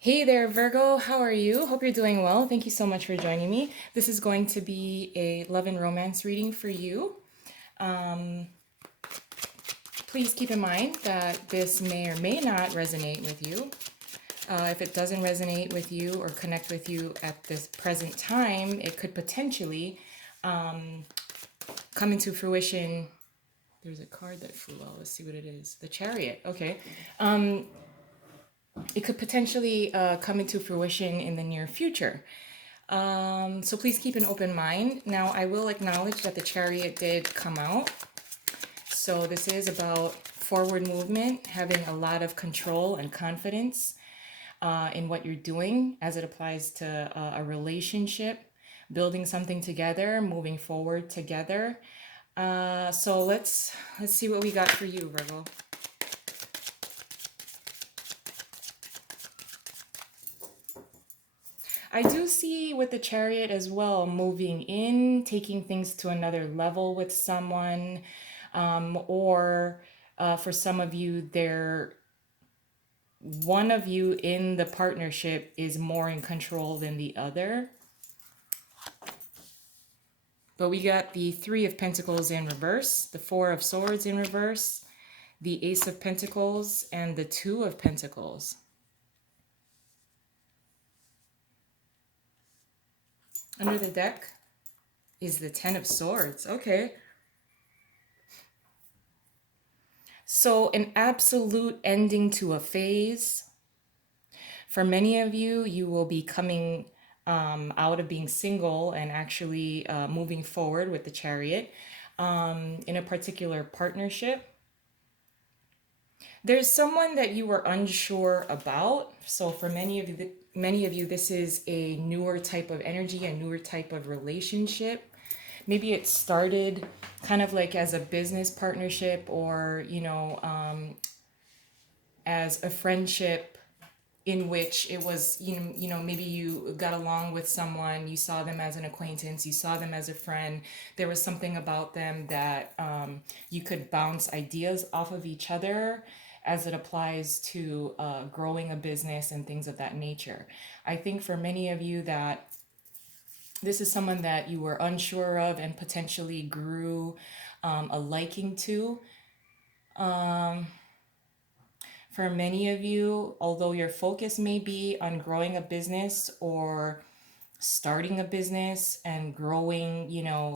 Hey there, Virgo. How are you? Hope you're doing well. Thank you so much for joining me. This is going to be a love and romance reading for you. Um, Please keep in mind that this may or may not resonate with you. If it doesn't resonate with you or connect with you at this present time, it could potentially come into fruition. There's a card that flew out. Let's see what it is. The Chariot. Okay. It could potentially come into fruition in the near future. So please keep an open mind. Now, I will acknowledge that the Chariot did come out. So this is about forward movement, having a lot of control and confidence in what you're doing as it applies to a relationship, building something together, moving forward together. So let's see what we got for you, Virgo. I do see with the Chariot as well, moving in, taking things to another level with someone, or for some of you, there one of you in the partnership is more in control than the other. But we got the Three of Pentacles in reverse, the Four of Swords in reverse, the Ace of Pentacles, and the Two of Pentacles. Under the deck is the Ten of Swords. Okay. So an absolute ending to a phase. For many of you, you will be coming out of being single and actually moving forward with the Chariot in a particular partnership. There's someone that you were unsure about. So for many of you, this is a newer type of energy, a newer type of relationship. Maybe it started kind of like as a business partnership, or as a friendship in which it was, maybe you got along with someone, you saw them as an acquaintance, you saw them as a friend. There was something about them that you could bounce ideas off of each other as it applies to growing a business and things of that nature. I think for many of you that this is someone that you were unsure of and potentially grew a liking to. For many of you, although your focus may be on growing a business or starting a business and growing,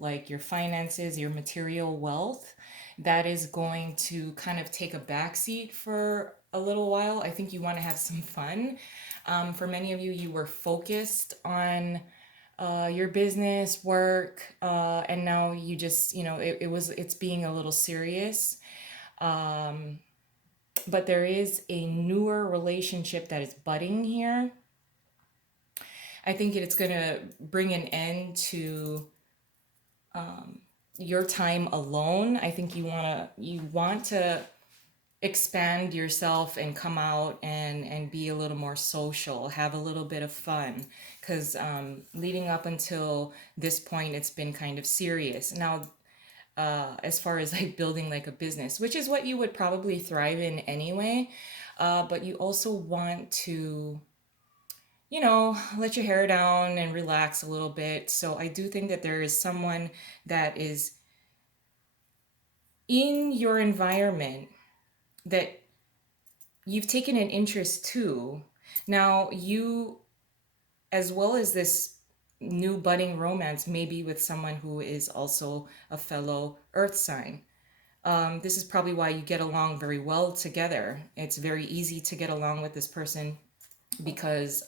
like your finances, your material wealth, that is going to kind of take a backseat for a little while. I think you want to have some fun. For many of you, you were focused on your business work, and now you just, it's being a little serious. But there is a newer relationship that is budding here. I think it's going to bring an end to your time alone. I think you want to expand yourself and come out and be a little more social, have a little bit of fun, because leading up until this point, it's been kind of serious. Now, as far as like building like a business, which is what you would probably thrive in anyway. But you also want to, let your hair down and relax a little bit. So I do think that there is someone that is in your environment that you've taken an interest to. Now, you, as well as this new budding romance, may be with someone who is also a fellow earth sign. This is probably why you get along very well together. It's very easy to get along with this person because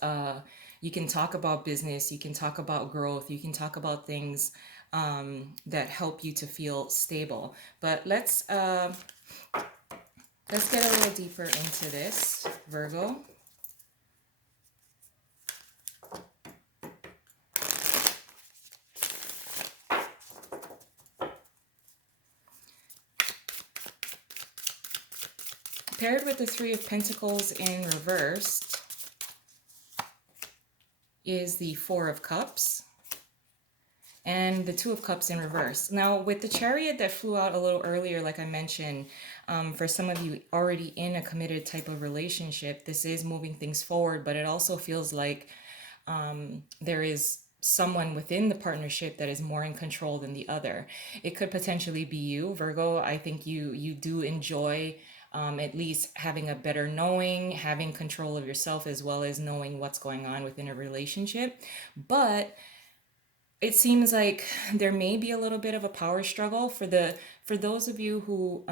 you can talk about business, you can talk about growth, you can talk about things that help you to feel stable. But let's get a little deeper into this, Virgo. Paired with the Three of Pentacles in reversed is the Four of Cups and the Two of Cups in reverse. Now, with the Chariot that flew out a little earlier, like I mentioned, For some of you already in a committed type of relationship, this is moving things forward, but it also feels like there is someone within the partnership that is more in control than the other. It could potentially be you, Virgo. I think you do enjoy at least having a better knowing, having control of yourself, as well as knowing what's going on within a relationship. But it seems like there may be a little bit of a power struggle for those of you who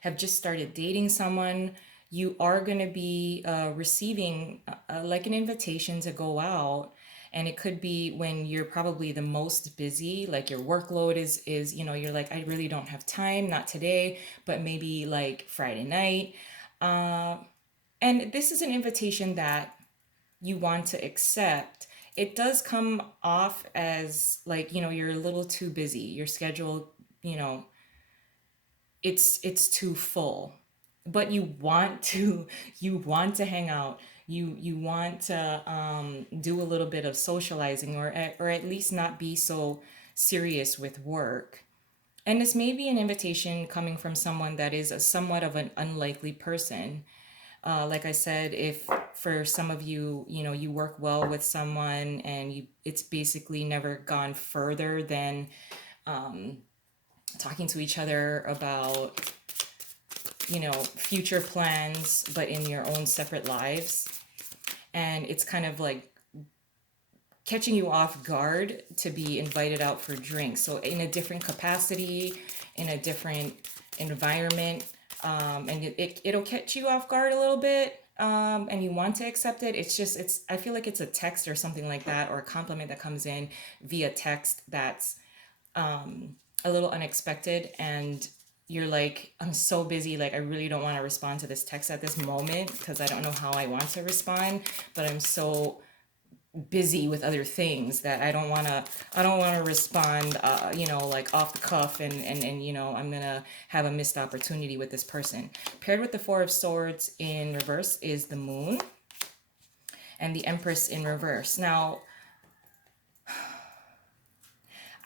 have just started dating someone. You are going to be receiving like an invitation to go out, and it could be when you're probably the most busy, like your workload is you're like, I really don't have time, not today, but maybe like Friday night. uh, and this is an invitation that you want to accept. It does come off as like, you're a little too busy, your schedule, you know it's too full, but you want to hang out, you want to do a little bit of socializing, or at least not be so serious with work. And this may be an invitation coming from someone that is a somewhat of an unlikely person. Like I said, if for some of you, you work well with someone and it's basically never gone further than talking to each other about future plans, but in your own separate lives. And it's kind of like catching you off guard to be invited out for drinks. So, in a different capacity, in a different environment, and it'll catch you off guard a little bit. And you want to accept it. I feel like it's a text or something like that, or a compliment that comes in via text that's a little unexpected, and you're like, I'm so busy, like I really don't want to respond to this text at this moment because I don't know how I want to respond, but I'm so busy with other things that I don't want to respond like off the cuff, and I'm going to have a missed opportunity with this person. Paired with the 4 of Swords in reverse is the Moon and the Empress in reverse. Now,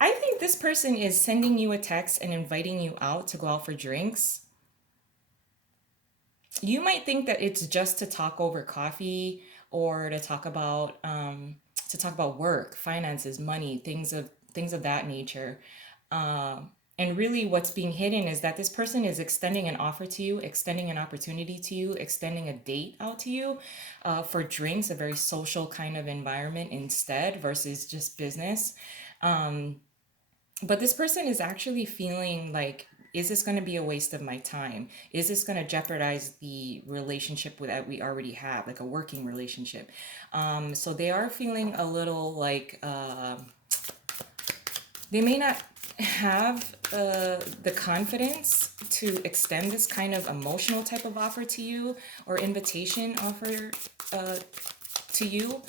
I think this person is sending you a text and inviting you out to go out for drinks. You might think that it's just to talk over coffee, or to talk about work, finances, money, things of that nature. And really, what's being hidden is that this person is extending an offer to you, extending an opportunity to you, extending a date out to you for drinks, a very social kind of environment instead versus just business. But this person is actually feeling like, is this going to be a waste of my time? Is this going to jeopardize the relationship that we already have, like a working relationship? So they are feeling a little like they may not have the confidence to extend this kind of emotional type of offer to you, or invitation offer to you.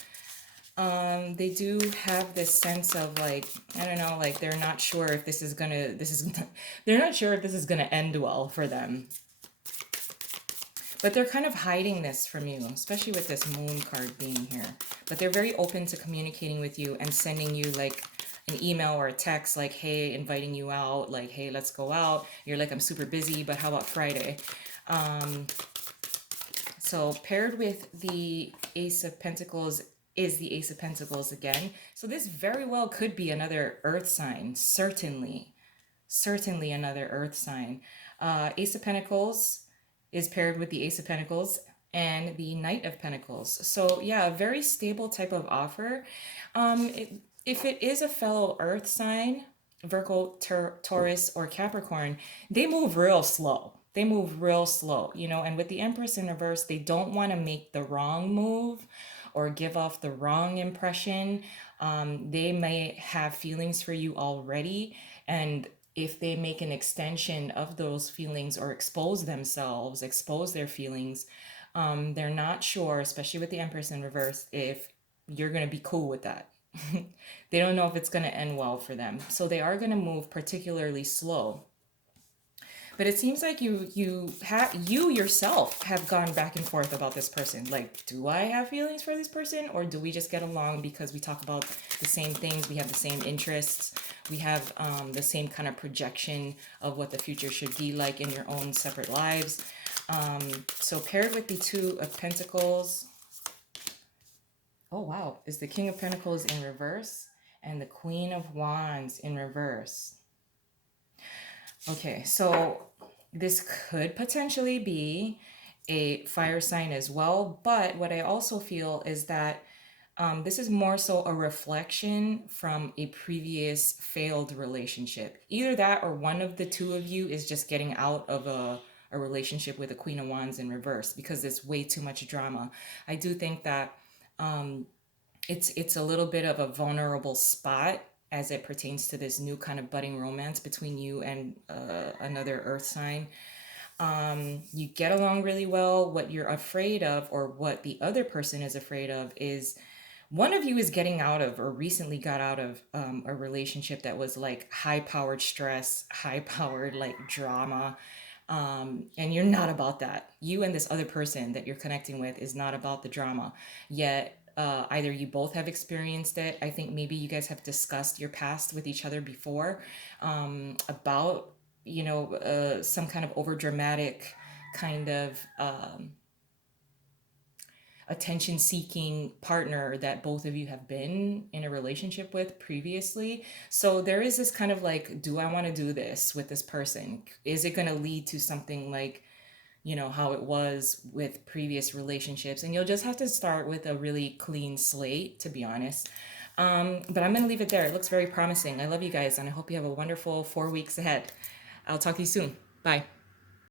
They do have this sense of like, I don't know, like they're not sure if they're not sure if this is gonna end well for them. But they're kind of hiding this from you, especially with this Moon card being here. But they're very open to communicating with you and sending you like an email or a text like, hey, inviting you out, like, hey, let's go out. You're like, I'm super busy, but how about Friday? So paired with the Ace of Pentacles is the Ace of Pentacles again. So this very well could be another earth sign, certainly. Certainly another earth sign. Ace of Pentacles is paired with the Ace of Pentacles and the Knight of Pentacles. So yeah, a very stable type of offer. If it is a fellow earth sign, Virgo, Taurus, or Capricorn, they move real slow. They move real slow, and with the Empress in reverse, they don't want to make the wrong move or give off the wrong impression. They may have feelings for you already, and if they make an extension of those feelings or expose their feelings, they're not sure, especially with the Empress in reverse, if you're going to be cool with that. They don't know if it's going to end well for them. So they are going to move particularly slow. But it seems like you yourself have gone back and forth about this person. Like, do I have feelings for this person, or do we just get along because we talk about the same things, we have the same interests, we have the same kind of projection of what the future should be like in your own separate lives. So paired with the Two of Pentacles, oh wow, is the King of Pentacles in reverse and the Queen of Wands in reverse. Okay, so this could potentially be a fire sign as well, but what I also feel is that this is more so a reflection from a previous failed relationship. Either that or one of the two of you is just getting out of a relationship with a Queen of Wands in reverse because there's way too much drama. I do think that it's a little bit of a vulnerable spot as it pertains to this new kind of budding romance between you and another earth sign. You get along really well. What you're afraid of, or what the other person is afraid of, is one of you is getting out of or recently got out of a relationship that was like high powered stress, high powered like drama. And you're not about that. You and this other person that you're connecting with is not about the drama. Yet, either you both have experienced it. I think maybe you guys have discussed your past with each other before, about, some kind of over dramatic kind of attention seeking partner that both of you have been in a relationship with previously. So there is this kind of like, do I want to do this with this person? Is it going to lead to something like, how it was with previous relationships? And you'll just have to start with a really clean slate, to be honest. But I'm going to leave it there. It looks very promising. I love you guys, and I hope you have a wonderful 4 weeks ahead. I'll talk to you soon. Bye.